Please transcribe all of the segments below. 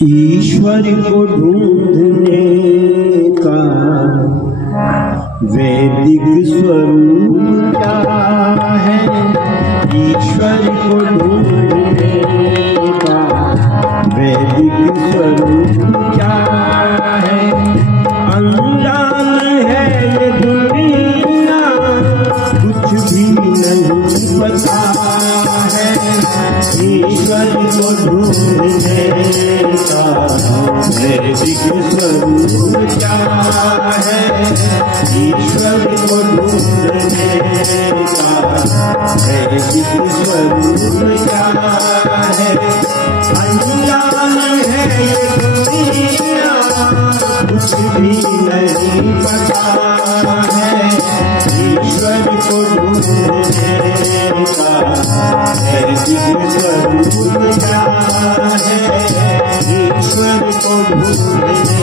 ईश्वर को ढूंढने का वैदिक स्वरूप क्या है। ईश्वर को ढूंढने का वैदिक स्वरूप क्या है। अनजान है ये दुनिया, कुछ भी नहीं पता है। ईश्वर को ढूंढने का वैदिक स्वरूप क्या है। ईश्वर को ढूंढने का वैदिक स्वरूप क्या है। अनजान है ये दुनिया, कुछ भी नहीं पता है। ईश्वर को ढूंढने का वैदिक स्वरूप क्या है। ईश्वर को ढूंढने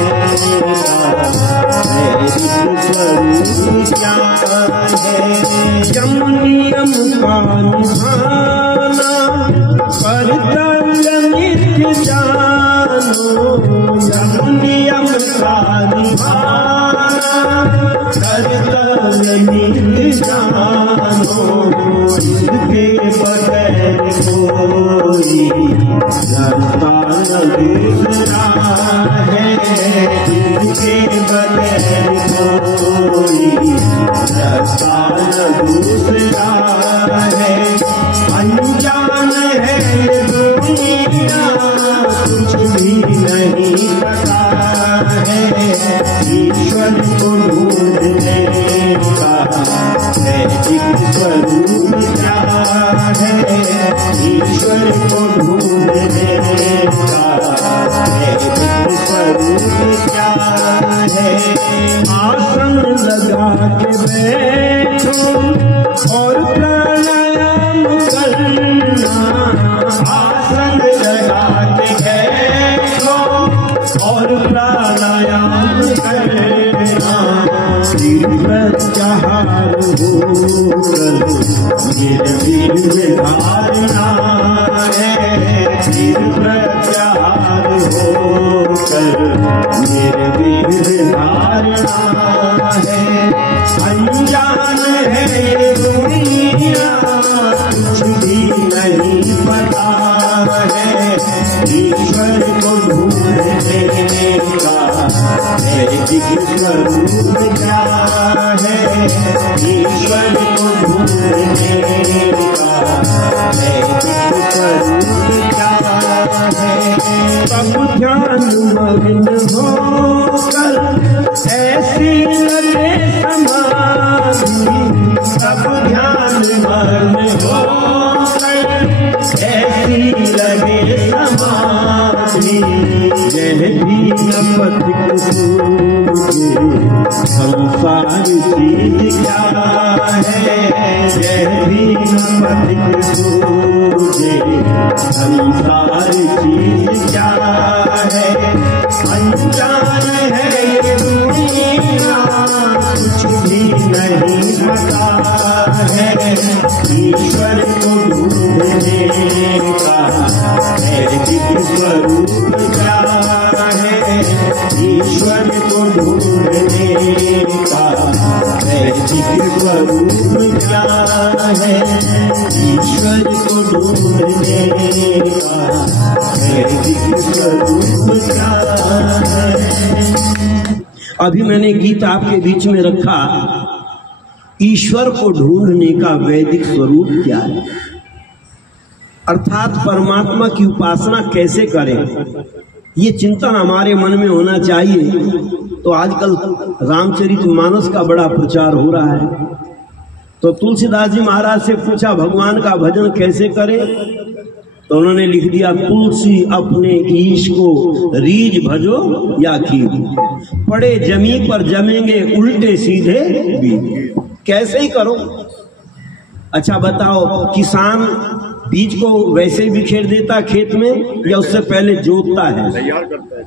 का वैदिक स्वरूप क्या है। यम नियम का निभाना कर्तव्य नित्य जानो। यम नियम का निभाना कर्तव्य नित्य जानो। इसके बगैर कोई रास्ता न दूसरा है। इसके बगैर कोई रास्ता न दूसरा है। अनजान है ये दुनिया, कुछ भी नहीं पता है। ईश्वर को ढूंढने का वैदिक स्वरूप क्या है। ईश्वर को ढूंढने का वैदिक स्वरूप क्या है। आसन लगा के बैठो और प्राणायाम करना। आसन लगा के बैठो और प्राणायाम करना। प्रत्याहार होकर निर्विघ्न धारणा है। प्रत्याहार होकर निर्विघ्न धारणा है। अनजान है ये दुनिया, कुछ भी नहीं पता है। ईश्वर को ढूंढने का वैदिक स्वरूप क्या है। ईश्वर को ढूंढने का वैदिक स्वरूप क्या है। तब ध्यान मग्न होकर ऐसी लगे समाधि। तब ध्यान मग्न होकर ऐसी लगे समाधि। यह भी न पथिक सूझे संसार चीज क्या है। यह भी न पथिक सूझे संसार चीज क्या है। अनजान है ये दुनिया, कुछ भी नहीं पता है। ईश्वर को ढूंढने का वैदिक स्वरूप क्या है। ईश्वर को ढूंढने का वैदिक स्वरूप क्या है। ईश्वर को ढूंढने का वैदिक स्वरूप क्या है। अभी मैंने गीत आपके बीच में रखा, ईश्वर को ढूंढने का वैदिक स्वरूप क्या है। अर्थात परमात्मा की उपासना कैसे करें, ये चिंतन हमारे मन में होना चाहिए। तो आजकल रामचरितमानस का बड़ा प्रचार हो रहा है। तो तुलसीदास जी महाराज से पूछा भगवान का भजन कैसे करें, तो उन्होंने लिख दिया तुलसी अपने ईश को रीझ भजो या खीर। पड़े जमी पर जमेंगे उल्टे सीधे बीज। कैसे ही करो। अच्छा बताओ, किसान बीज को वैसे बिखेर देता खेत में या उससे पहले जोतता है? तैयार करता है।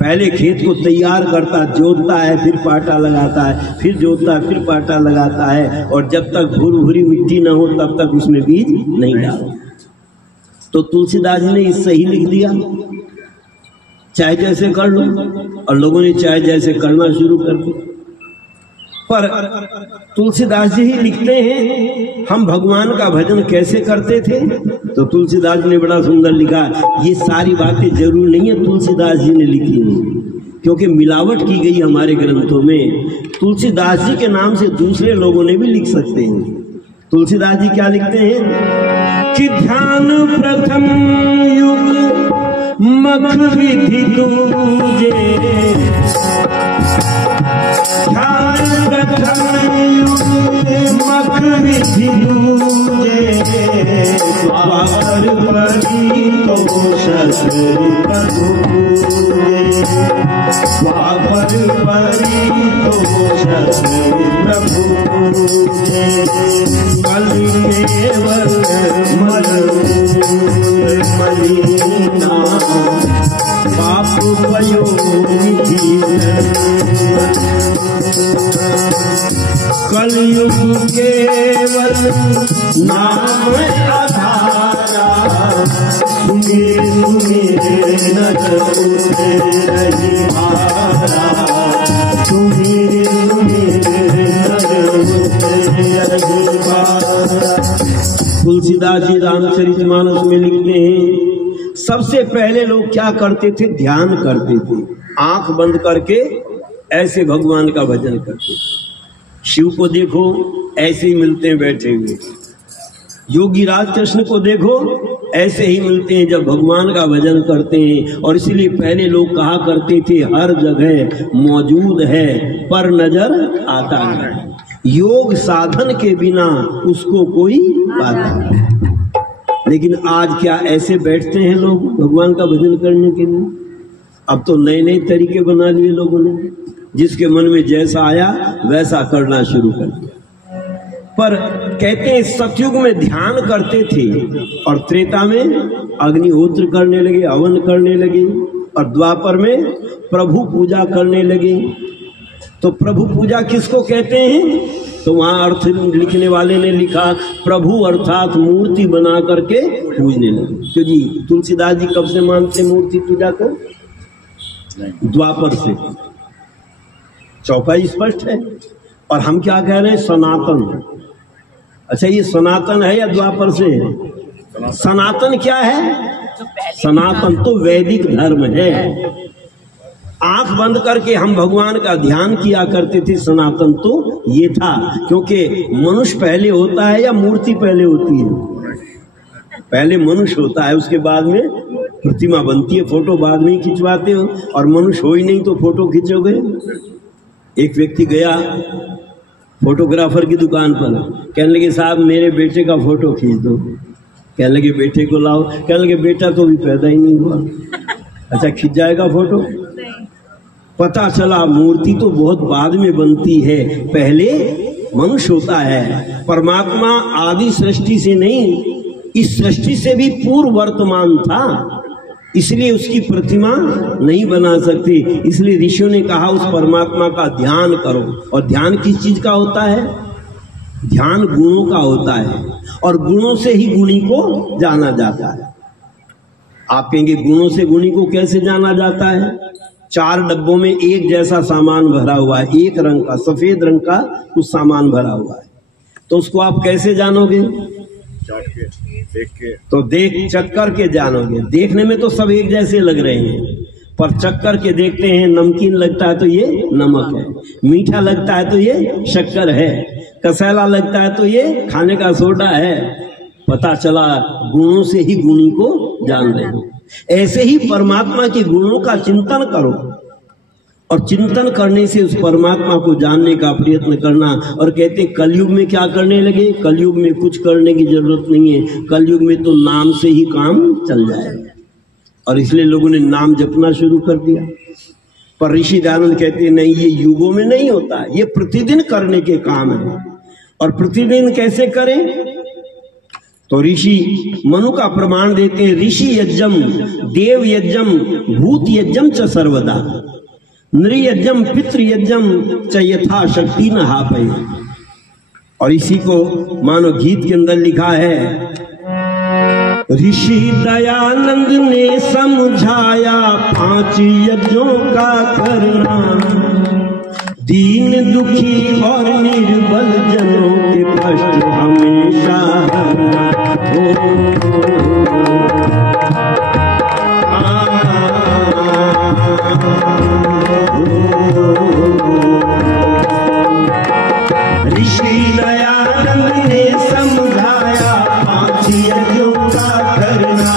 पहले खेत को तैयार करता, जोतता है, फिर पाटा लगाता है, फिर जोतता है, फिर पाटा लगाता है। और जब तक भूरी भूरी मिट्टी न हो तब तक उसमें बीज नहीं डालता। तो तुलसीदास जी ने इस सही लिख दिया। चाहे जैसे कर लो, और लोगों ने चाहे जैसे करना शुरू कर दिया। पर तुलसीदास जी ही लिखते हैं हम भगवान का भजन कैसे करते थे। तो तुलसीदास ने बड़ा सुंदर लिखा। ये सारी बातें जरूर नहीं है तुलसीदास जी ने लिखी है, क्योंकि मिलावट की गई हमारे ग्रंथों में। तुलसीदास जी के नाम से दूसरे लोगों ने भी लिख सकते हैं। तुलसीदास जी क्या लिखते हैं कि ध्यान प्रथम युग मख विधि दूजे, ध्यान प्रथम युग मख विधि दूजे, द्वापर परी तो शत्रु प्रभुजे, द्वापर परी तो शत्रु प्रभुजे, कलिमेवर मल मलिना पाप भयो निधि, कलयुग केवल नाम आधारा, सुमिर सुमिर नर रही मारा, सुमिर सुमिर नर रही मारा। तुलसीदास जी रामचरितमानस में लिखते हैं सबसे पहले लोग क्या करते थे, ध्यान करते थे। आंख बंद करके ऐसे भगवान का भजन करते थे। शिव को देखो ऐसे ही मिलते हैं बैठे हुए, योगी राज कृष्ण को देखो ऐसे ही मिलते हैं जब भगवान का भजन करते हैं। और इसलिए पहले लोग कहा करते थे हर जगह मौजूद है पर नजर आता नहीं, योग साधन के बिना उसको कोई पाता नहीं। लेकिन आज क्या ऐसे बैठते हैं लोग भगवान का भजन करने के लिए? अब तो नए नए तरीके बना लिए लोगों ने, जिसके मन में जैसा आया वैसा करना शुरू कर दिया। पर कहते हैं सतयुग में ध्यान करते थे और त्रेता में अग्निहोत्र करने लगे, हवन करने लगे, और द्वापर में प्रभु पूजा करने लगे। तो प्रभु पूजा किसको कहते हैं? तो वहां अर्थ लिखने वाले ने लिखा प्रभु अर्थात मूर्ति बना करके पूजने लगे। क्यों जी? तुलसीदास जी कब से मानते मूर्ति पूजा को? द्वापर से। चौपाई स्पष्ट है। और हम क्या कह रहे हैं? सनातन। अच्छा, ये सनातन है या द्वापर से है? सनातन क्या है? सनातन तो वैदिक धर्म है। आंख बंद करके हम भगवान का ध्यान किया करते थे, सनातन तो ये था। क्योंकि मनुष्य पहले होता है या मूर्ति पहले होती है? पहले मनुष्य होता है, उसके बाद में प्रतिमा बनती है। फोटो बाद में ही खिंचवाते हो, और मनुष्य हो ही नहीं तो फोटो खींचोगे? एक व्यक्ति गया फोटोग्राफर की दुकान पर, कहने लगे साहब मेरे बेटे का फोटो खींच दो। कहने लगे बेटे को लाओ। कहने लगे बेटा तो भी पैदा ही नहीं हुआ। अच्छा, खींच जाएगा फोटो? पता चला मूर्ति तो बहुत बाद में बनती है, पहले मनुष्य होता है। परमात्मा आदि सृष्टि से नहीं, इस सृष्टि से भी पूर्व वर्तमान था, इसलिए उसकी प्रतिमा नहीं बना सकती। इसलिए ऋषियों ने कहा उस परमात्मा का ध्यान करो। और ध्यान किस चीज का होता है? ध्यान गुणों का होता है, और गुणों से ही गुणी को जाना जाता है। आप कहेंगे गुणों से गुणी को कैसे जाना जाता है? 4 डब्बों में एक जैसा सामान भरा हुआ है, एक रंग का, सफेद रंग का कुछ सामान भरा हुआ है, तो उसको आप कैसे जानोगे? देख के। तो देख चख करके जानोगे। देखने में तो सब एक जैसे लग रहे हैं, पर चख करके देखते हैं। नमकीन लगता है तो ये नमक है, मीठा लगता है तो ये शक्कर है, कसैला लगता है तो ये खाने का सोडा है। पता चला गुणों से ही गुणी को जान रहे हो। ऐसे ही परमात्मा के गुणों का चिंतन करो, और चिंतन करने से उस परमात्मा को जानने का प्रयत्न करना। और कहते कलयुग में क्या करने लगे? कलयुग में कुछ करने की जरूरत नहीं है, कलयुग में तो नाम से ही काम चल जाएगा। और इसलिए लोगों ने नाम जपना शुरू कर दिया। पर ऋषि दयानंद कहते हैं नहीं, ये युगों में नहीं होता, ये प्रतिदिन करने के काम है। और प्रतिदिन कैसे करें? तो ऋषि मनु का प्रमाण देते हैं, ऋषि यज्ञम देव यज्ञम भूत यज्ञम च सर्वदा, नृयज्ञम पितृयज्ञम च यथा शक्ति न हापय। और इसी को मानो गीत के अंदर लिखा है ऋषि दयानंद ने समझाया 5 यज्ञों का करना, दीन दुखी और निर्बल जनों के कष्ट हमेशा हरना। ऋषि दयानंद ने समझाया 5 यज्ञों का करना,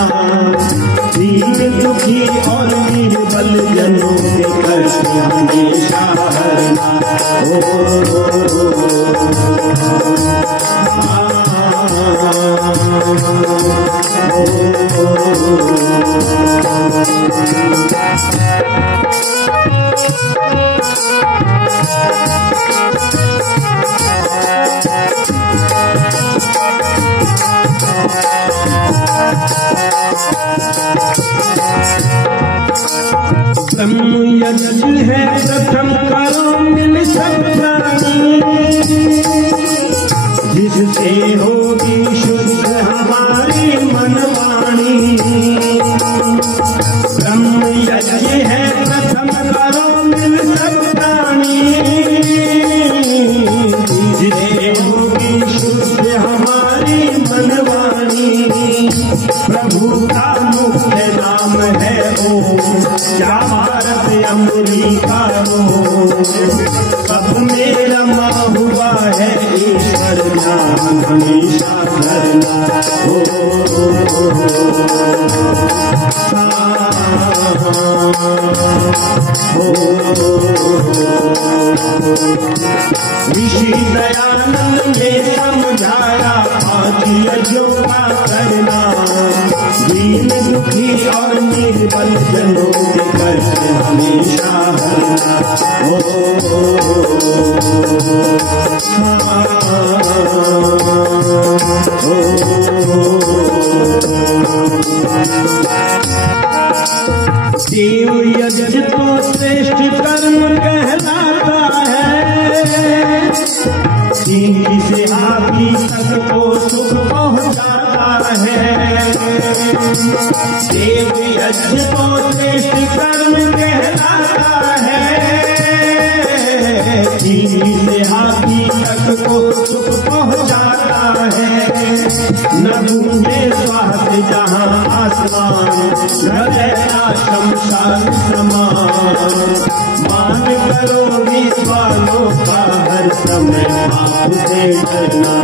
दीन दुखी और निर्बल जनों के कष्ट हमेशा हरना। ब्रह्म यज्ञ है प्रथम करो मिल सब प्राणी, जिससे होगी शुद्ध हमारी मनवाणी। ब्रह्म यज्ञ है प्रथम करो मिल सब प्राणी, जिससे होगी शुद्ध हमारी मनवाणी। प्रभु का मुख्य नाम है ओम, क्या भारत अमेरिका हो, सब में रमा हुआ है ईश्वर ध्यान हमेशा करना। ऋषि दयानंद ने समझाया 5 यज्ञों का करना, दीन दुखी और निर्बल जनों के कष्ट हमेशा हरना। देव यज्ञ तो श्रेष्ठ कर्म कहलाता है, जिसे आदि तक को सुख पहुँचाता है। देव यज्ञ तो श्रेष्ठ कर्म कहलाता है, जिसे आदि तक को सुख पहुँचाता है। न गूंजे स्वास्थ्य जहाँ आसमान, हृदय का शमशान समान। मान करो विश्वालों का हर समय आप से डरना।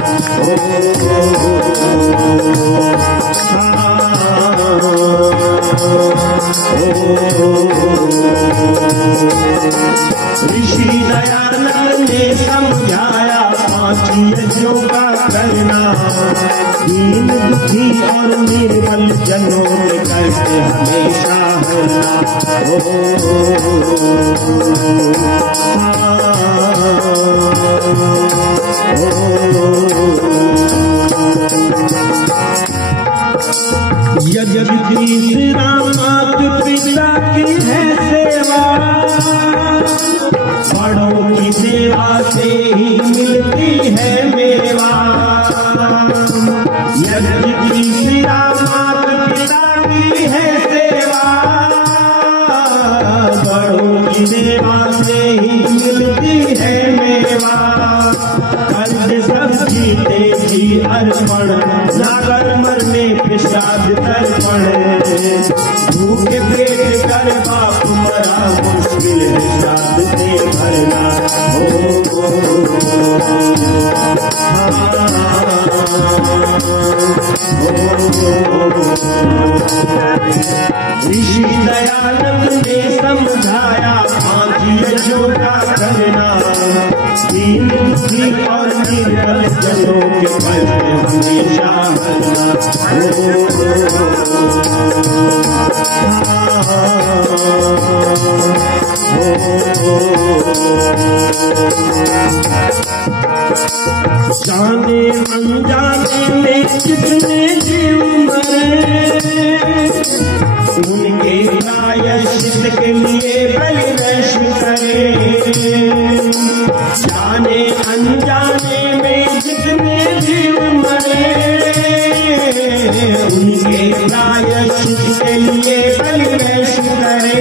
ऋषि दयानंद ने समझाया 5 यज्ञों का करना, दीन दुखी और निर्बल जनों के कष्ट हमेशा हरना। यज्ञ रामात पिता की है सेवा, बड़ों की सेवा से ही मिलती है मेवा। यज्ञ की श्रीरा मात पिता की है सेवा, बड़ों की सेवा से ही मिलती है मेवा। कर्ज सब जीते जी अर्पण, जागर मरने प्रसाद तर्पण। भूखे पेट कर बाप मरा, मुश्किल है साथ से भरना। ऋषि दयानंद ने समझाया 5 यज्ञों का करना, दीन दुखी और निर्बल जनों के कष्ट हमेशा हरना। जाने अनजाने में कितने जीव मरे, उनके प्रायश्चित के लिए बलिदान करे। जाने अनजाने में जितने जीव मरे, उनके प्रायश्चित के लिए बलिवेश करे।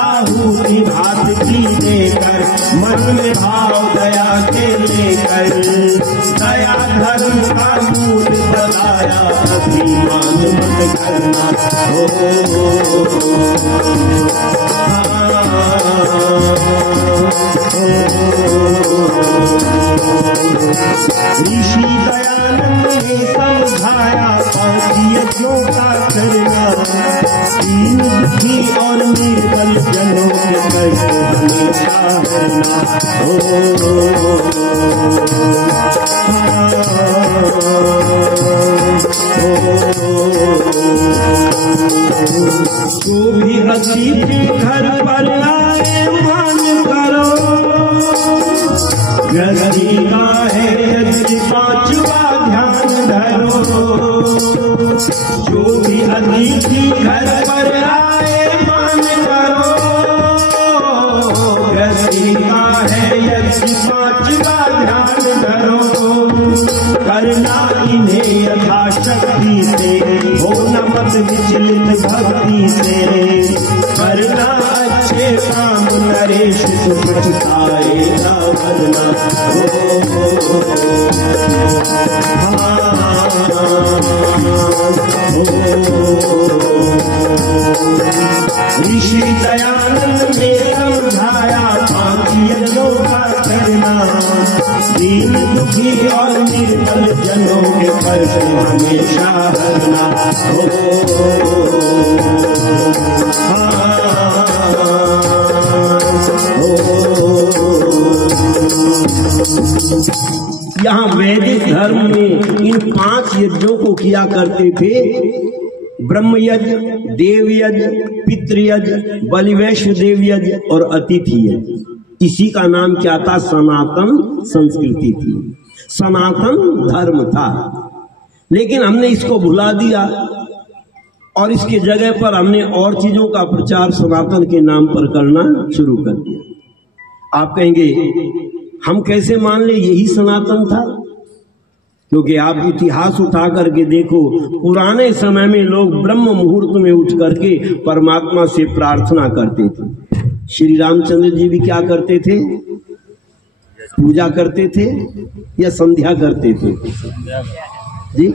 आहुति भात की देकर मन में भाव दया के लेकर, दया धर्म का मूल बताया, अभिमान मत करना हो। ऋषि दयानंद ने समझाया, पांच यज्ञों का करना, दीन दुखी और निर्बल जनों के कष्ट हमेशा हरना हो। जो भी अतिथि घर पर आए मान करो, गृहस्थी का है यज्ञ पांचवा ध्यान धरो। जो भी अतिथि घर पर आए मान करो, गृहस्थी का है यज्ञ पांचवा ध्यान धरो। करना इन्हें यथाशक्ति से, हो न मत विचलित भक्ति से। करना अच्छे काम नरेश, सुख छुपाएगा वरना ऋषि दयानंद ने समझाया, पांच यज्ञों का करना, दीन दुखी और निर्बल जनों के कष्ट हमेशा हरना हो। यहाँ वैदिक धर्म में इन 5 यज्ञों को किया करते थे। ब्रह्म यज्ञ, देव यज्ञ, पितृयज्ञ, बलिवैश्व देव यज्ञ और अतिथि यज्ञ। इसी का नाम क्या था? सनातन संस्कृति थी, सनातन धर्म था। लेकिन हमने इसको भुला दिया और इसके जगह पर हमने और चीजों का प्रचार सनातन के नाम पर करना शुरू कर दिया। आप कहेंगे हम कैसे मान ले यही सनातन था? क्योंकि आप इतिहास उठा करके देखो, पुराने समय में लोग ब्रह्म मुहूर्त में उठ करके परमात्मा से प्रार्थना करते थे। श्री रामचंद्र जी भी क्या करते थे? पूजा करते थे या संध्या करते थे? जी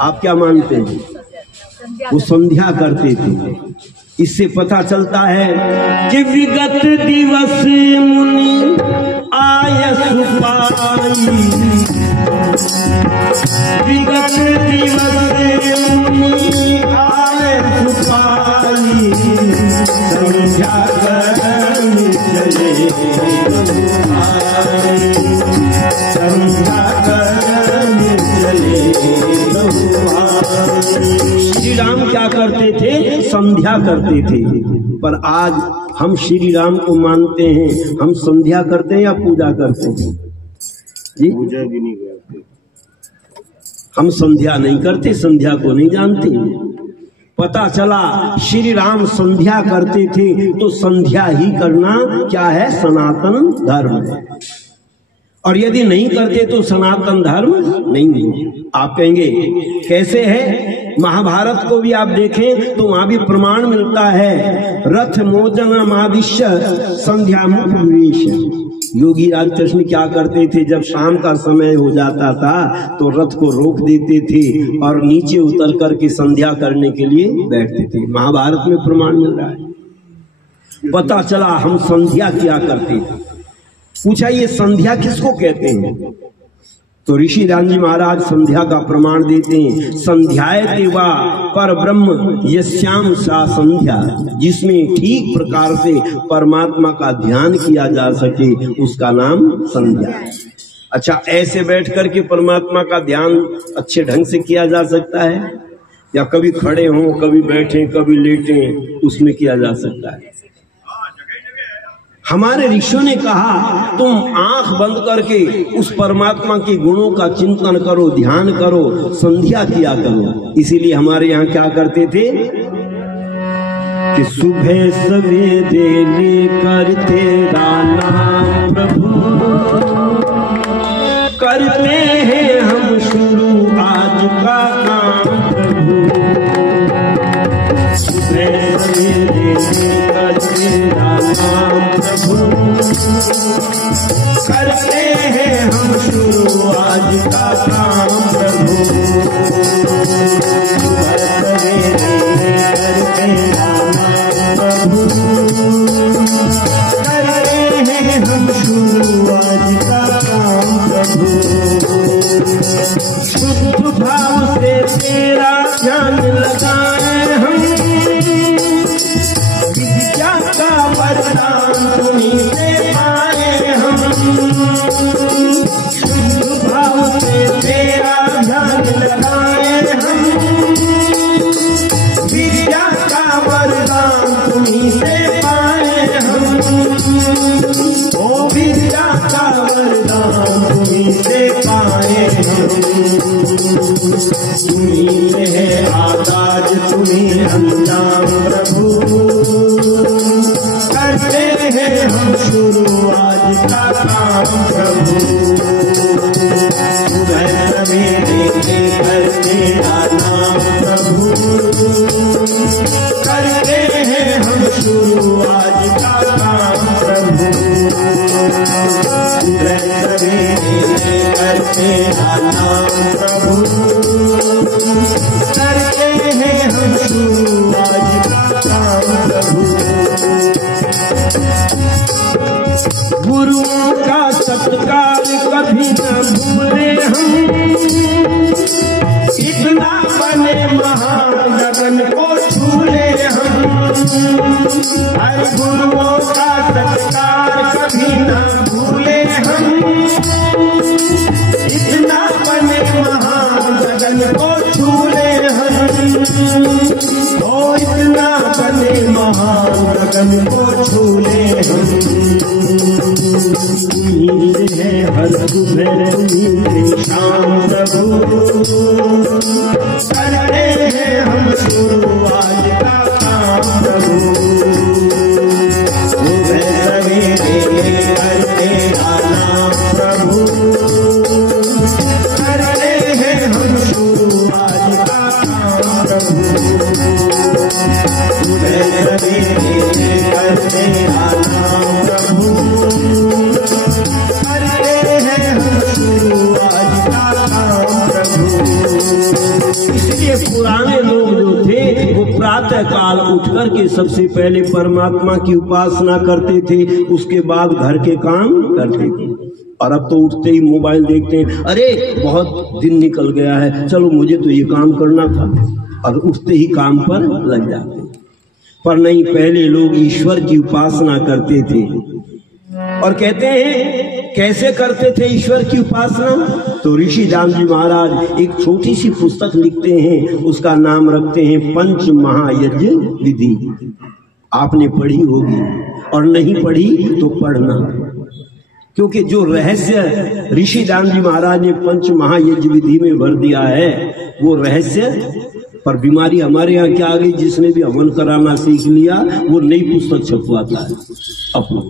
आप क्या मानते हैं? वो संध्या करते थे। इससे पता चलता है कि विगत दिवस मुनि आय सुपाई, विगत दिवस मुनि आय सुपाई, संध्या करने चले संध्या करने चले। श्री राम क्या करते थे? संध्या करते थे। पर आज हम श्री राम को मानते हैं, हम संध्या करते हैं या पूजा करते हैं? जी पूजा भी नहीं करते। हम संध्या नहीं करते, संध्या को नहीं जानते। पता चला श्री राम संध्या करते थे, तो संध्या ही करना क्या है? सनातन धर्म है। और यदि नहीं करते तो सनातन धर्म नहीं है। आप कहेंगे कैसे है? महाभारत को भी आप देखें तो वहां भी प्रमाण मिलता है, रथ मोजनमादिश्य संध्यामुपवेश। योगी राज कृष्ण क्या करते थे? जब शाम का समय हो जाता था तो रथ को रोक देते थे और नीचे उतर करके संध्या करने के लिए बैठते थे। महाभारत में प्रमाण मिल रहा है। पता चला हम संध्या किया करते थे। पूछा ये संध्या किसको कहते हैं? तो ऋषि राम जी महाराज संध्या का प्रमाण देते हैं। संध्यायते वा पर ब्रह्म यस्याम सा संध्या, जिसमें ठीक प्रकार से परमात्मा का ध्यान किया जा सके उसका नाम संध्या है। अच्छा, ऐसे बैठ करके परमात्मा का ध्यान अच्छे ढंग से किया जा सकता है या कभी खड़े हों, कभी बैठे, कभी लेटे, उसमें किया जा सकता है? हमारे ऋषियों ने कहा तुम आंख बंद करके उस परमात्मा के गुणों का चिंतन करो, ध्यान करो, संध्या किया करो। इसीलिए हमारे यहाँ क्या करते थे कि सुबह सवेरे लेकर तेरा नाम प्रभु करते हैं हम शुरू आज का करते हैं हम शुरू आज का काम प्रभु। करते हैं हम शुरू आज का काम प्रभु। शुद्ध भाव से तेरा ध्यान लगाए हम, विद्या का वरदान तुम्हीं से पाए हम। शुद्ध भाव से तेरा ध्यान लगाए हम, विद्या का वरदान तुम्हीं से पाए हम। ओ विद्या का वरदान तुम्हीं से पाए हम। तुम्हीं से है आगाज तुम्हीं अंजाम प्रभु। करते हैं हम शुरू आज का काम प्रभु। सुबह सवेरे लेकर तेरा नाम प्रभु। करते हैं हम शुरू आज का काम प्रभु। सुबह सवेरे लेकर तेरा नाम प्रभु। करते हैं हम शुरू आज का काम प्रभु। गुरुओं का सत्कार कभी न भूले हम, इतना बने महान गगन को छूले हम। हर गुरुओं का सत्कार कभी न भूले हम, इतना बने महान गगन को छूले हम। ओ इतना बने महान गगन को छूले हम। तुम्हीं है हर सुबह शाम प्रभु। करते हैं हम शुरू आज का काम प्रभु। सुबह सवेरे लेकर तेरा नाम प्रभु। करते हैं हम शुरू आज का काम प्रभु। सुबह सवेरे लेकर तेरा नाम प्रभु। इसलिए पुराने लोग जो थे वो प्रातः काल उठकर के सबसे पहले परमात्मा की उपासना करते थे, उसके बाद घर के काम करते थे। और अब तो उठते ही मोबाइल देखते हैं, अरे बहुत दिन निकल गया है, चलो मुझे तो ये काम करना था, और उठते ही काम पर लग जाते। पर नहीं, पहले लोग ईश्वर की उपासना करते थे। और कहते हैं कैसे करते थे ईश्वर की उपासना? तो ऋषि दान जी महाराज एक छोटी सी पुस्तक लिखते हैं, उसका नाम रखते हैं पंच महायज्ञ विधि। आपने पढ़ी होगी, और नहीं पढ़ी तो पढ़ना, क्योंकि जो रहस्य ऋषि दान जी महाराज ने पंच महायज्ञ विधि में भर दिया है वो रहस्य। पर बीमारी हमारे यहाँ क्या आ गई, जिसने भी हवन कराना सीख लिया वो नई पुस्तक छपवाता है अपना,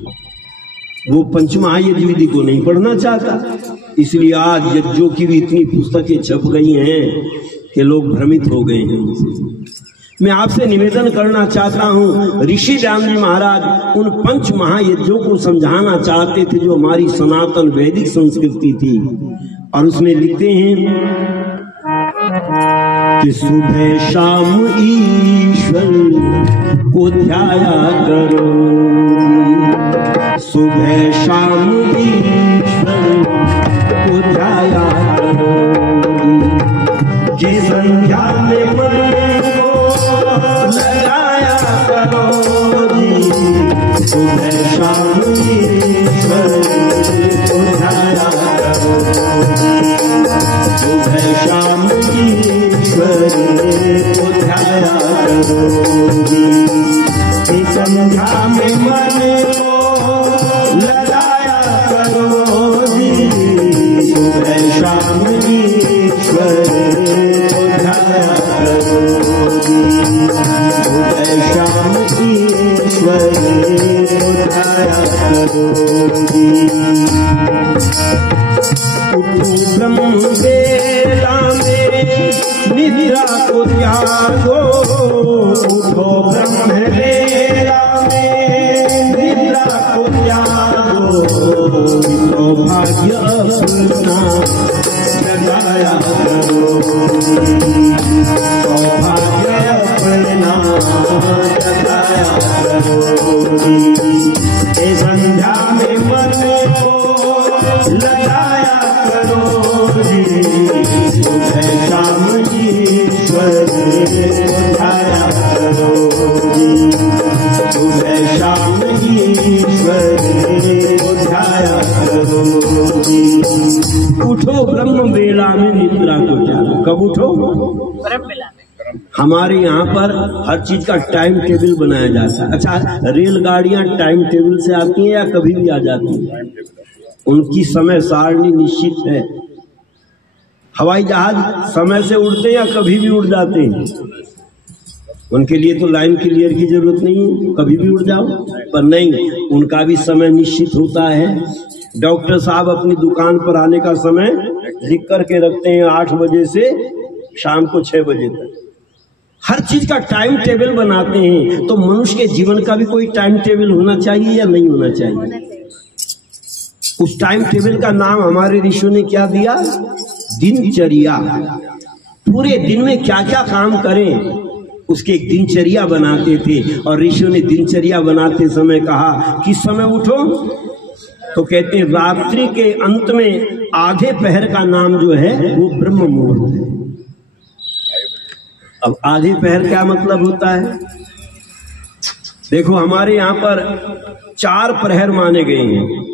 वो पंचमहायज्ञ विधि को नहीं पढ़ना चाहता। इसलिए आज यज्ञों की भी इतनी पुस्तकें छप गई हैं कि लोग भ्रमित हो गए हैं। मैं आपसे निवेदन करना चाहता हूँ, ऋषि दान जी महाराज उन पंच महायज्ञों को समझाना चाहते थे जो हमारी सनातन वैदिक संस्कृति थी। और उसमें लिखते हैं कि सुबह शाम ईश्वर को ध्याया करो, सुबह शाम ईश्वर को ध्याया करो, कि संध्या में मन को लगाया करो जी। सुबह शाम ईश्वर को ध्याया करो, सुबह शाम ईश्वर को ध्याया करो जी। कि संध्या में मन को लगाया करो जी। सुबह शाम ईश्वर को ध्याया करो जी। सुबह शाम ईश्वर को ध्याया करो जी। उठो ब्रह्म वेला में निद्रा को त्यागो, उठो ब्रह्म वेला में निद्रा को त्यागो, उठो भरना जगाया करो, सौभाग्य अपना जगाया करो। ए संध्या में मन को लगाया करो जी, सुबह शाम ईश्वर बुझाया करो जी, सुबह शाम ईश्वर बुझाया करो जी। उठो ब्रह्म बेला में निद्रा को त्यागो। कब उठो? ब्रह्म बेला में। हमारे यहाँ पर हर चीज का टाइम टेबल बनाया जाता है। अच्छा, रेलगाड़ियां टाइम टेबल से आती हैं या कभी भी आ जाती हैं? उनकी समय सारणी निश्चित है। हवाई जहाज समय से उड़ते हैं या कभी भी उड़ जाते हैं? उनके लिए तो लाइन क्लियर की जरूरत नहीं है, कभी भी उड़ जाओ। पर नहीं, उनका भी समय निश्चित होता है। डॉक्टर साहब अपनी दुकान पर आने का समय लिख करके रखते हैं, 8 बजे से शाम को 6 बजे तक। हर चीज का टाइम टेबल बनाते हैं। तो मनुष्य के जीवन का भी कोई टाइम टेबल होना चाहिए या नहीं होना चाहिए? उस टाइम टेबल का नाम हमारे ऋषियों ने क्या दिया? दिनचर्या। पूरे दिन में क्या क्या काम करें उसके एक दिनचर्या बनाते थे। और ऋषियों ने दिनचर्या बनाते समय कहा किस समय उठो? तो कहते हैं रात्रि के अंत में आधे पहर का नाम जो है वो ब्रह्म मुहूर्त है। अब आधे पहर क्या मतलब होता है? देखो, हमारे यहाँ पर 4 प्रहर माने गए हैं।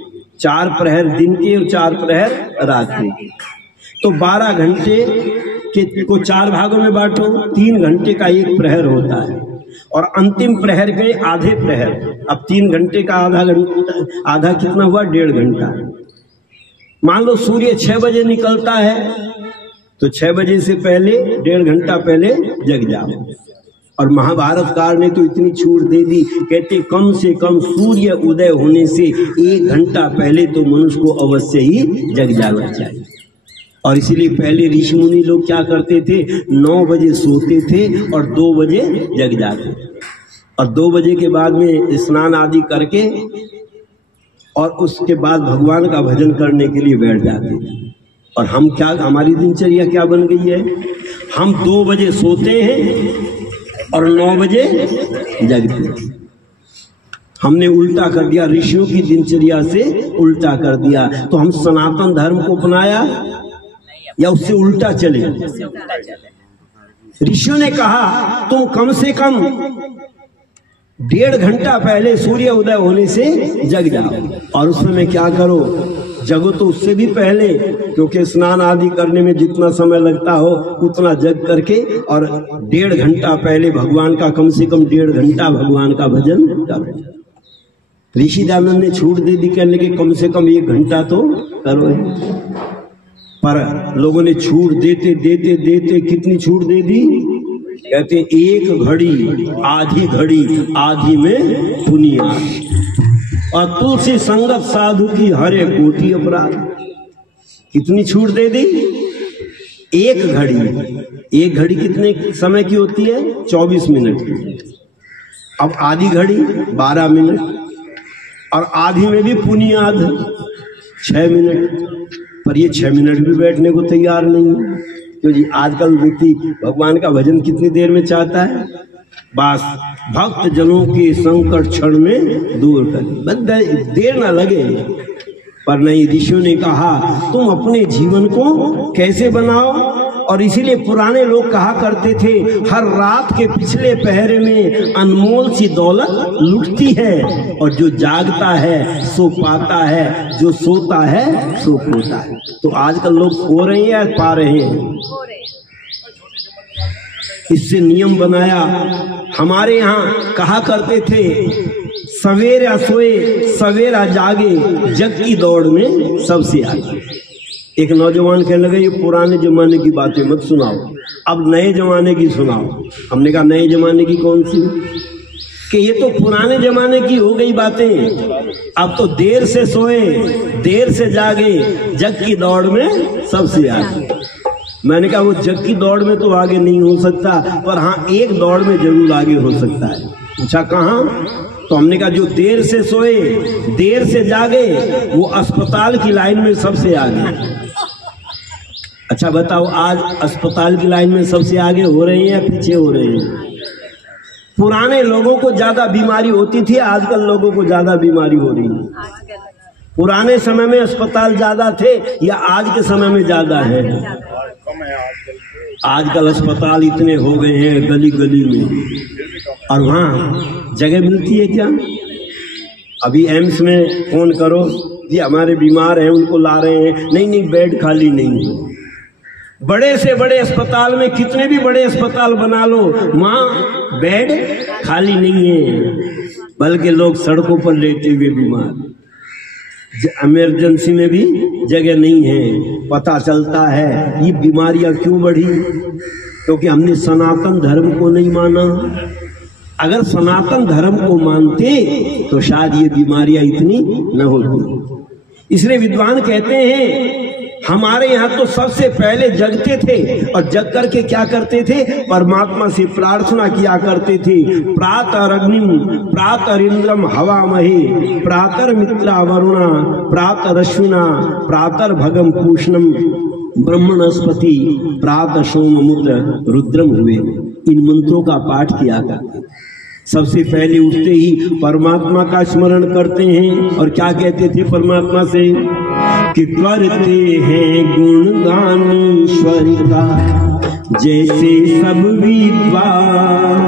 4 प्रहर दिन के और 4 प्रहर रात्रि के। तो 12 घंटे के को 4 भागों में बांटो, 3 घंटे का एक प्रहर होता है। और अंतिम प्रहर के आधे प्रहर। अब 3 घंटे का आधा कितना हुआ? 1.5 घंटा। मान लो सूर्य 6 बजे निकलता है तो 6 बजे से पहले 1.5 घंटा पहले जग जाओ। और महाभारत कार ने तो इतनी छूट दे दी, कहते कम से कम सूर्य उदय होने से 1 घंटा पहले तो मनुष्य को अवश्य ही जग जाना चाहिए। और इसीलिए पहले ऋषि मुनि लोग क्या करते थे? 9 बजे सोते थे और 2 बजे जग जाते थे। और 2 बजे के बाद में स्नान आदि करके और उसके बाद भगवान का भजन करने के लिए बैठ जाते थे। और हम क्या, हमारी दिनचर्या क्या बन गई है? हम 2 बजे सोते हैं और 9 बजे जगते हैं। हमने उल्टा कर दिया, ऋषियों की दिनचर्या से उल्टा कर दिया। तो हम सनातन धर्म को अपनाया या उससे उल्टा चले? ऋषियों ने कहा तुम कम से कम 1.5 घंटा पहले सूर्य उदय होने से जग जाओ। और उस समय क्या करो? जगो तो उससे भी पहले, क्योंकि स्नान आदि करने में जितना समय लगता हो उतना जग करके और 1.5 घंटा पहले भगवान का, कम से कम 1.5 घंटा भगवान का भजन करो। ऋषि दानंद ने छूट दे दी, कहने के कम से कम 1 घंटा तो करो। पर लोगों ने छूट देते देते देते कितनी छूट दे दी? कहते 1 घड़ी आधी घड़ी, आधी में पुनिया। और तुलसी संगत साधु की हरे कोटि अपराध। कितनी छूट दे दी? 1 घड़ी। 1 घड़ी कितने समय की होती है? 24 मिनट की। अब आधी घड़ी 12 मिनट और आधी में भी पुनियाद 6 मिनट। पर ये 6 मिनट भी बैठने को तैयार नहीं है। क्योंकि आजकल व्यक्ति भगवान का भजन कितनी देर में चाहता है? बस भक्त जनों के संकट क्षण में दूर कर, बस देर ना लगे। पर नहीं, ऋषियों ने कहा तुम अपने जीवन को कैसे बनाओ। और इसीलिए पुराने लोग कहा करते थे हर रात के पिछले पहरे में अनमोल सी दौलत लुटती है। और जो जागता है सो पाता है, जो सोता है सो खोता है। तो आजकल लोग सो रहे हैं या पा रहे हैं? इससे नियम बनाया। हमारे यहाँ कहा करते थे सवेरा सोए सवेरा जागे, जग की दौड़ में सबसे आगे। एक नौजवान कहने लगे ये पुराने जमाने की बातें मत सुनाओ, अब नए जमाने की सुनाओ। हमने कहा नए जमाने की कौन सी? कि ये तो पुराने जमाने की हो गई बातें। अब तो देर से सोए देर से जागे, जग की दौड़ में सबसे आगे। मैंने कहा वो जग की दौड़ में तो आगे नहीं हो सकता, पर हाँ एक दौड़ में जरूर आगे हो सकता है। पूछा कहाँ? तो हमने कहा जो देर से सोए, देर से जागे, वो अस्पताल की लाइन में सबसे आगे। अच्छा बताओ, आज अस्पताल की लाइन में सबसे आगे हो रहे हैं या पीछे हो रहे हैं? पुराने लोगों को ज्यादा बीमारी होती थी, आजकल लोगों को ज्यादा बीमारी हो रही है। पुराने समय में अस्पताल ज्यादा थे या आज के समय में ज्यादा है? आजकल अस्पताल इतने हो गए हैं गली गली में, और वहाँ जगह मिलती है क्या? अभी एम्स में फोन करो कि हमारे बीमार हैं, उनको ला रहे हैं, नहीं बेड खाली नहीं है। बड़े से बड़े अस्पताल में, कितने भी बड़े अस्पताल बना लो, वहाँ बेड खाली नहीं है, बल्कि लोग सड़कों पर लेटे हुए बीमार। इमरजेंसी में भी जगह नहीं है। पता चलता है ये बीमारियां क्यों बढ़ी, क्योंकि हमने सनातन धर्म को नहीं माना। अगर सनातन धर्म को मानते तो शायद ये बीमारियां इतनी न होती। इसलिए विद्वान कहते हैं हमारे यहाँ तो सबसे पहले जगते थे, और जग करके क्या करते थे? परमात्मा से प्रार्थना किया करते थे। प्रातः अग्निम प्रातः इंद्रम हवामहे प्रातः मित्रा वरुणा प्रातः रश्मिना प्रातः भगम पूषणम ब्रह्मणस्पति प्रातः सोममुद्र रुद्रम हुए। इन मंत्रों का पाठ किया करते। सबसे पहले उठते ही परमात्मा का स्मरण करते हैं, और क्या कहते थे परमात्मा से कि करते हैं गुणगान ईश्वर का जैसे सब विद्वान,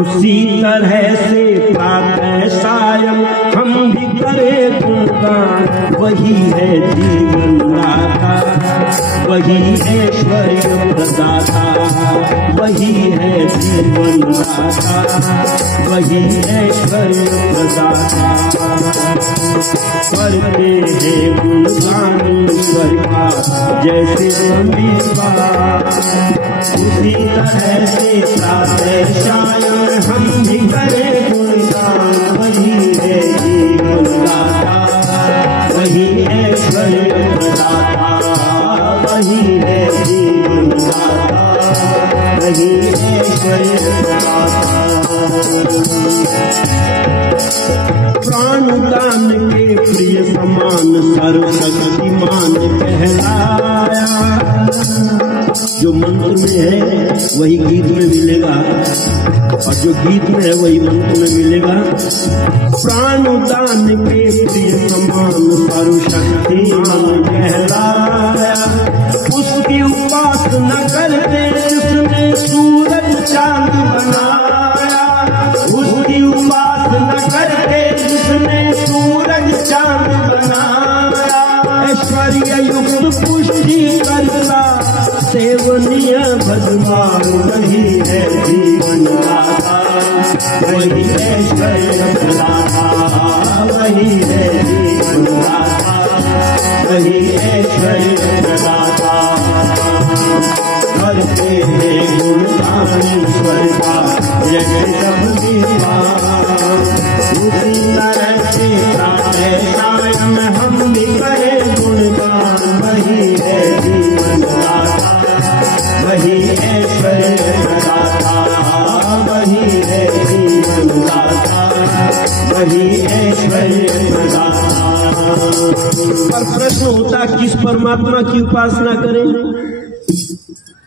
उसी तरह से प्रातः सायं हम भी करें गुणगान। वही है जीवन दाता, वही ऐश्वर्य प्रदाता, वही है जीवन दाता, वही ऐश्वर्य प्रदाता। करते हैं गुणगान ईश्वर का जैसे विद्वान, उसी तरह से प्रातः सायं हम भी करें गुणगान। वही है जीवन दाता, वही ऐश्वर्य प्रदाता, वही है जीवन दाता, वही ऐश्वर्य प्रदाता। प्राणदान के प्रिय समान सर्वशक्तिमान कहलाया। जो मंत्र में है वही गीत में मिलेगा, और जो गीत में है वही मंत्र में मिलेगा। प्राणदान के प्रिय समान सर्वशक्तिमान कहलाया। उसकी उपासना करते जिसने सूरज चांद बनाया, उसकी उपासना करके जिसने सूरज चांद बनाया। ऐश्वर्य युक्त पुष्टि करता सेवनीय भगवान, वही है जीवन दाता, वही ऐश्वर्य प्रदाता, वही है जीवन दाता, वही ऐश्वर्य प्रदाता। करते हैं गुणगान ईश्वर का जैसे सब विद्वान, उसी तरह से प्रातः सायं हम भी करें गुणगान। वही है जीवन दाता, वही ऐश्वर्य प्रदाता, वही है जीवन दाता, वही ऐश्वर्य प्रदाता। पर प्रश्न होता किस परमात्मा की उपासना करें?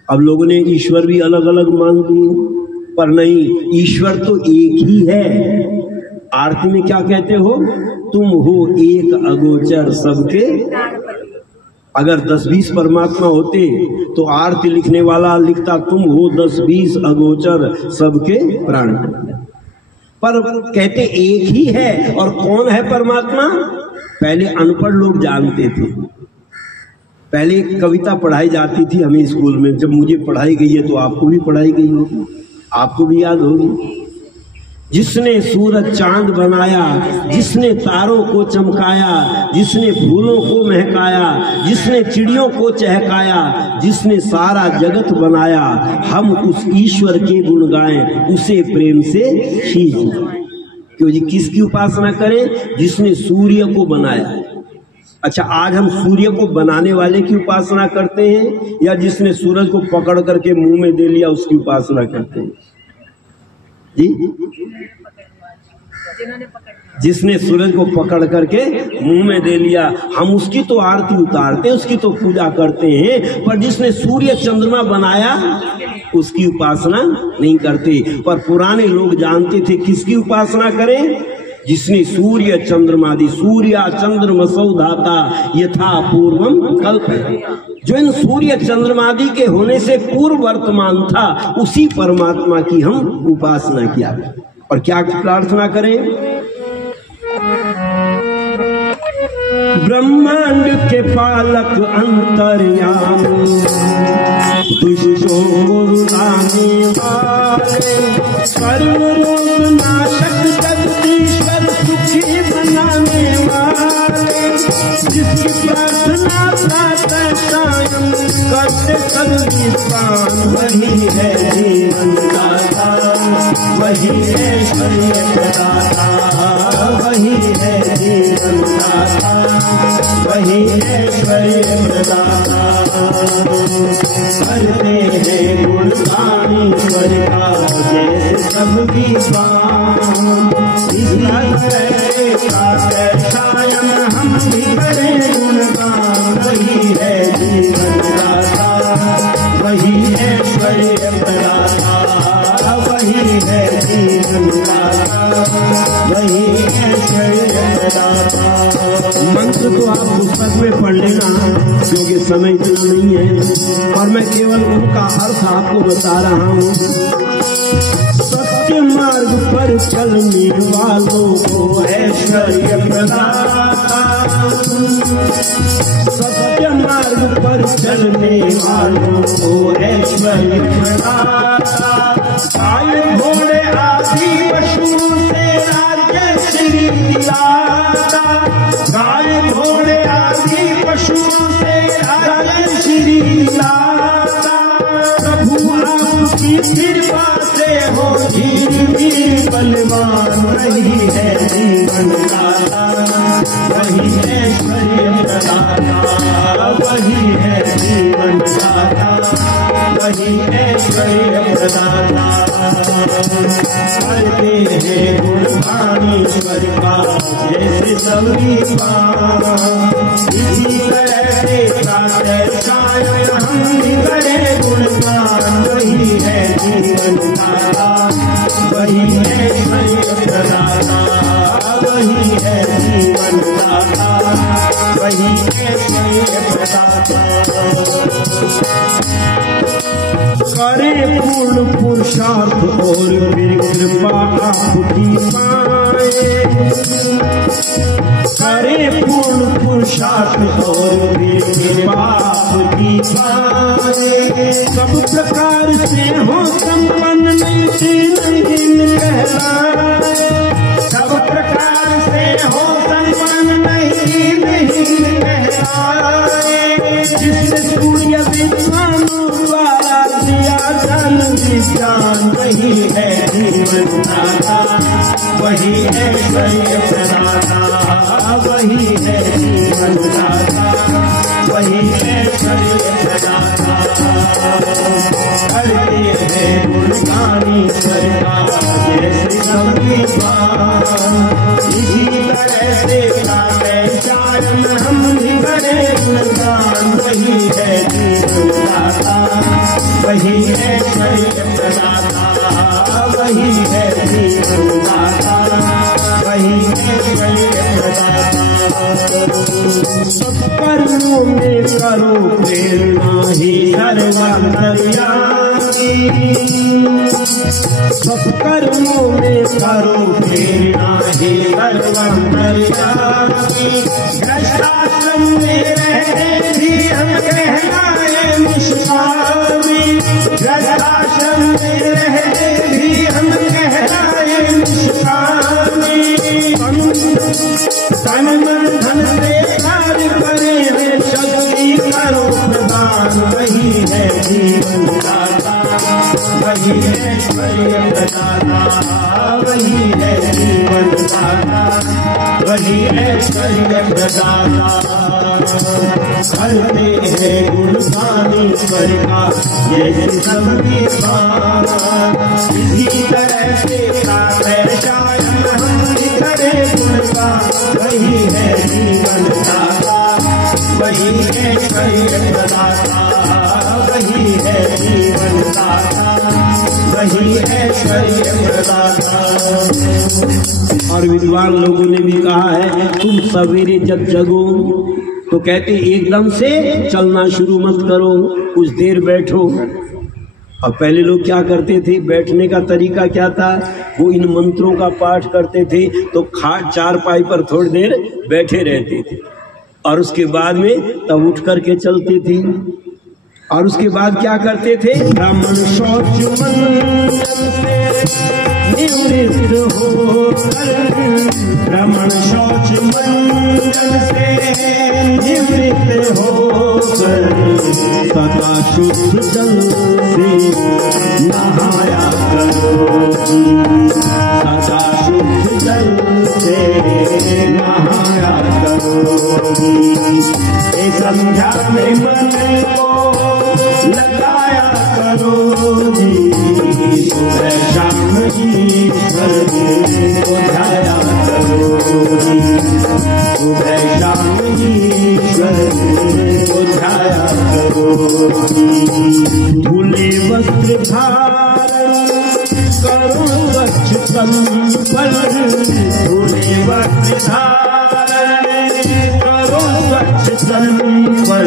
अब लोगों ने ईश्वर भी अलग अलग मान लिए, पर नहीं, ईश्वर तो एक ही है। आरती में क्या कहते हो? तुम हो एक अगोचर सबके। अगर 10-20 परमात्मा होते तो आरती लिखने वाला लिखता तुम हो 10-20 अगोचर सबके प्राण। पर कहते एक ही है। और कौन है परमात्मा? पहले अनपढ़ लोग जानते थे। पहले कविता पढ़ाई जाती थी हमें स्कूल में, जब मुझे पढ़ाई गई है तो आपको भी पढ़ाई गई होगी, आपको भी याद होगी। जिसने सूरज चांद बनाया, जिसने तारों को चमकाया, जिसने फूलों को महकाया, जिसने चिड़ियों को चहकाया, जिसने सारा जगत बनाया, हम उस ईश्वर के गुण गाएं, उसे प्रेम से शीश झुकाएं। क्यों जी? किसकी उपासना करें? जिसने सूर्य को बनाया। अच्छा, आज हम सूर्य को बनाने वाले की उपासना करते हैं या जिसने सूरज को पकड़ करके मुंह में दे लिया उसकी उपासना करते हैं? जी जिसने सूरज को पकड़ करके मुंह में दे लिया, हम उसकी तो आरती उतारते हैं, उसकी तो पूजा करते हैं, पर जिसने सूर्य चंद्रमा बनाया उसकी उपासना नहीं करते। पर पुराने लोग जानते थे किसकी उपासना करें? जिसने सूर्य चंद्रमादि, सूर्या चंद्रमसौ धाता यथा पूर्वम कल्प है, जो इन सूर्य चंद्रमादि के होने से पूर्व वर्तमान था, उसी परमात्मा की हम उपासना किया। और क्या प्रार्थना करें? ब्रह्मांड के पालक अंतर्यामी, दुष्टों को रुलाने वाले, सर्वरोग नाशक जगदीश्वर सुखी बनाने वाले, जिसकी प्रार्थना प्रातः सायं करते सभी प्राण, वही है जीवन दाता, वही है ऐश्वर्य प्रदाता, वही है जीवन दाता, वही ऐश्वर्य प्रदाता। करते हैं गुणगान ईश्वर का जैसे सब विद्वान, सायं हम भी करें गुणगान, वही है जीवन दाता, वही ऐश्वर्य प्रदाता, वही है जीवन दाता, वही ऐश्वर्य प्रदाता। मंत्र तो आप पुस्तक में पढ़ लेना, क्योंकि समय इतना नहीं है, और मैं केवल उनका अर्थ आपको बता रहा हूँ। सत्य मार्ग पर चलने वालों को ऐश्वर्य प्रदाता, सत्य मार्ग पर चलने वालों को ऐश्वर्य प्रदाता, गाय घोड़े आदि पशुओं से राज्य श्री दिलाता, गाय घोड़े आदि पशुओं से राज्य श्री दिलाता, प्रभु आपकी कृपा से हो धीर वीर बलवान, वही है जीवन दाता, वही ऐश्वर्य प्रदाता, वही है जीवन दाता, वही ऐश्वर्य प्रदाता। करते हैं गुणगान ईश्वर का जैसे सब विद्वान, इसी तरह से प्रातः सायं हम भी करें गुणगान, वही है जीवन दाता, वही ऐश्वर्य प्रदाता, वही है जीवन दाता, वही ऐश्वर्य प्रदाता। करे पूर्ण पुरुषार्थ और फिर कृपा आपकी पाए, करे पूर्ण पुरुषार्थ और फिर कृपा आपकी पाए, सब प्रकार से हो संपन्न नहीं कहलाए, सब प्रकार से हो संपन्न नहीं कहलाए, जिसने सूर्य विद्वानों द्वारा दिया जन विज्ञान, वही है जीवन दाता, वही ऐश्वर्य प्रदाता, वही है जीवन दाता, वही ऐश्वर्य प्रदाता। करते हैं गुणगान ईश्वर का जैसे सब विद्वान, इसी तरह से प्रातः सायं हम भी करें गुणगान, वही है जीवन दाता, वही ऐश्वर्य प्रदाता, वही है जीवन दाता, वही ऐश्वर्य प्रदाता। सब कर्मों में करो प्रेरणा ही सर्वांतर्यामी, सब कर्मों में करो प्रेरणा ही सर्वांतर्यामी, भ्रष्टाश्रम में रहते भी हम कहलाए निष्कामी, भ्रष्टाश्रम में रहते भी हम कहलाए निष्कामी, तन मन धन से कार्य करें शक्ति करो प्रदान, वही है जीवन दाता, वही ऐश्वर्य प्रदाता, वही है जीवन दाता, वही ऐश्वर्य प्रदाता। करते हैं गुणगान ईश्वर का जैसे सब विद्वान, इसी तरह से प्रातः सायं हम बड़ी ऐश्वर्य प्रदाता। और विद्वान लोगों ने भी कहा है तुम सवेरे जब जगो तो कहते एकदम से चलना शुरू मत करो, कुछ देर बैठो। और पहले लोग क्या करते थे, बैठने का तरीका क्या था, वो इन मंत्रों का पाठ करते थे तो खाट चारपाई पर थोड़ी देर बैठे रहते थे और उसके बाद में तब उठ करके चलते थे। और उसके बाद क्या करते थे, ब्राह्मण शौच मंडल से निवृत्त होकर, ब्राह्मण शौच मंडल से निवृत्त होकर, सदा शुद्ध जल से नहाया करो, सदा शुद्ध जल से नहाया करो। ए संध्या में मन को लगाया करो जी, सुबह शाम ईश्वर को ध्याया करो जी, सुबह शाम ईश्वर को ध्याया करो जी। धुले वस्त्र धारण करो वक्ष तल पर, धुले वस्त्र धारण करो वक्ष तल पर,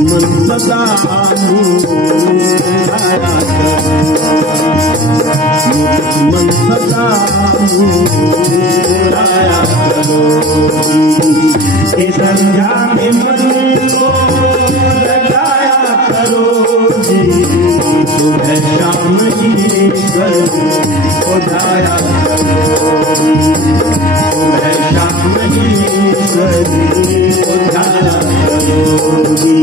मन सदा मुस्कुराया करो, मन सदा मुस्कुराया करो। इस संध्या में मन को लगाया करो जी, सुबह शाम ईश्वर को ध्याया करो, सुबह शाम ईश्वर को ध्याया करो जी।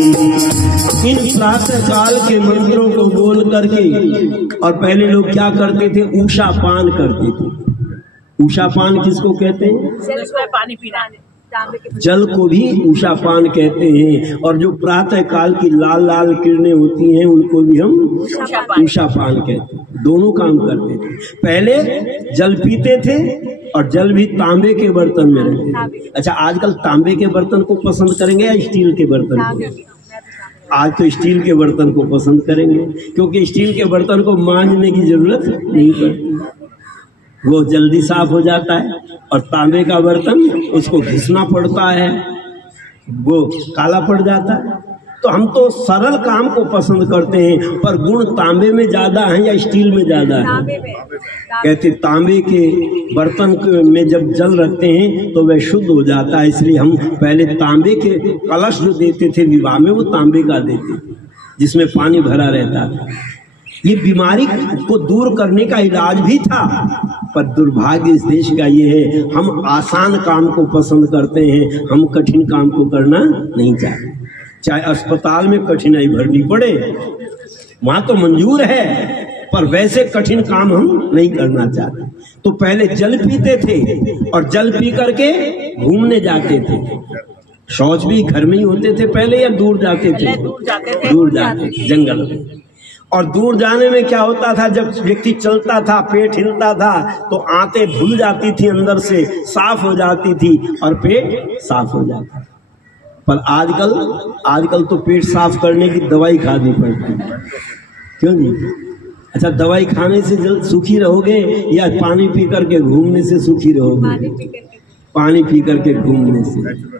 इन प्रातः काल के मंत्रों को बोल करके, और पहले लोग क्या करते थे, उषा पान करते थे। उषा पान किसको कहते हैं, पानी पीना, जल को भी उषा पान कहते हैं। और जो प्रातः काल की लाल लाल किरणें होती हैं उनको भी हम उषा पान कहते हैं। दोनों काम करते थे। पहले जल पीते थे और जल भी तांबे के बर्तन में रहते थे। अच्छा, आजकल तांबे के बर्तन को पसंद करेंगे या स्टील के बर्तन को? आज तो स्टील के बर्तन को पसंद करेंगे, क्योंकि स्टील के बर्तन को मांजने की जरूरत नहीं पड़ती, वो जल्दी साफ हो जाता है। और तांबे का बर्तन उसको घिसना पड़ता है, वो काला पड़ जाता है। तो हम तो सरल काम को पसंद करते हैं, पर गुण तांबे में ज्यादा है या स्टील में ज्यादा है? कहते तांबे के बर्तन में जब जल रखते हैं तो वह शुद्ध हो जाता है। इसलिए हम पहले तांबे के कलश जो देते थे विवाह में, वो तांबे का देते थे जिसमें पानी भरा रहता था। ये बीमारी को दूर करने का इलाज भी था, पर दुर्भाग्य इस देश का ये है, हम आसान काम को पसंद करते हैं, हम कठिन काम को करना नहीं चाहते। चाहे अस्पताल में कठिनाई भरनी पड़े, वहां तो मंजूर है, पर वैसे कठिन काम हम नहीं करना चाहते। तो पहले जल पीते थे और जल पी करके घूमने जाते थे। शौच भी घर में ही होते थे पहले या दूर जाते थे? दूर जाते थे जंगल में। और दूर जाने में क्या होता था, जब व्यक्ति चलता था पेट हिलता था तो आंतें धुल जाती थी, अंदर से साफ हो जाती थी और पेट साफ हो जाता। पर आजकल तो पेट साफ करने की दवाई खानी पड़ती है, क्यों जी? अच्छा, दवाई खाने से जल्द सुखी रहोगे या पानी पी करके घूमने से सुखी रहोगे? पानी पी करके घूमने से।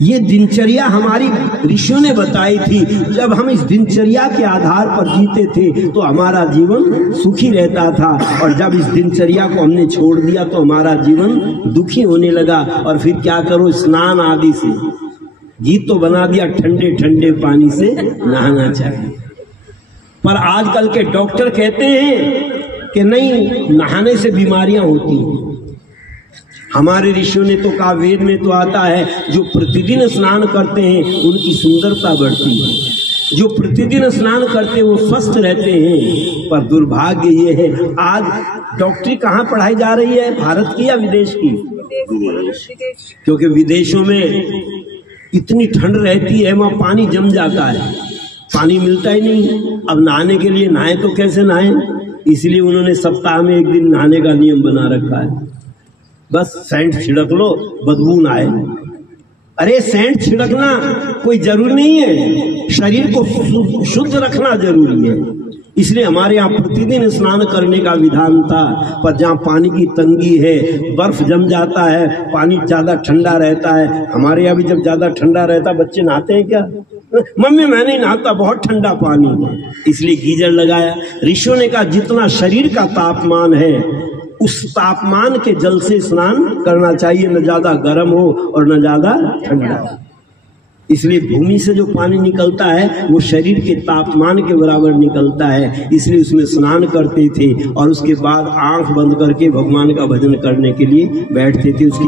ये दिनचर्या हमारी ऋषियों ने बताई थी। जब हम इस दिनचर्या के आधार पर जीते थे तो हमारा जीवन सुखी रहता था, और जब इस दिनचर्या को हमने छोड़ दिया तो हमारा जीवन दुखी होने लगा। और फिर क्या करो, स्नान आदि से, गीत तो बना दिया ठंडे ठंडे पानी से नहाना चाहिए, पर आजकल के डॉक्टर कहते हैं कि नहीं, नहाने से बीमारियां होती हैं। हमारे ऋषियों ने तो कहा, वेद में तो आता है, जो प्रतिदिन स्नान करते हैं उनकी सुंदरता बढ़ती है, जो प्रतिदिन स्नान करते हैं वो स्वस्थ रहते हैं। पर दुर्भाग्य ये है, आज डॉक्टरी कहाँ पढ़ाई जा रही है, भारत की या विदेश की? क्योंकि विदेशों में इतनी ठंड रहती है, वहाँ पानी जम जाता है, पानी मिलता ही नहीं। अब नहाने के लिए नहाए तो कैसे नहाए, इसलिए उन्होंने सप्ताह में एक दिन नहाने का नियम बना रखा है। बस सेंट छिड़क लो, बदबू ना आए। अरे सेंट छिड़कना कोई जरूरी नहीं है, शरीर को शुद्ध रखना जरूरी है। इसलिए हमारे यहाँ प्रतिदिन स्नान करने का विधान था। पर जहाँ पानी की तंगी है, बर्फ जम जाता है, पानी ज्यादा ठंडा रहता है। हमारे यहाँ भी जब ज्यादा ठंडा रहता बच्चे नहाते हैं क्या? मम्मी मैं नहीं नहाता, बहुत ठंडा पानी है, इसलिए गीजर लगाया। ऋषियों ने कहा जितना शरीर का तापमान है उस तापमान के जल से स्नान करना चाहिए, न ज्यादा गर्म हो और न ज्यादा ठंडा। इसलिए भूमि से जो पानी निकलता है वो शरीर के तापमान के बराबर निकलता है, इसलिए उसमें स्नान करते थे और उसके बाद आंख बंद करके भगवान का भजन करने के लिए बैठते थे। उसकी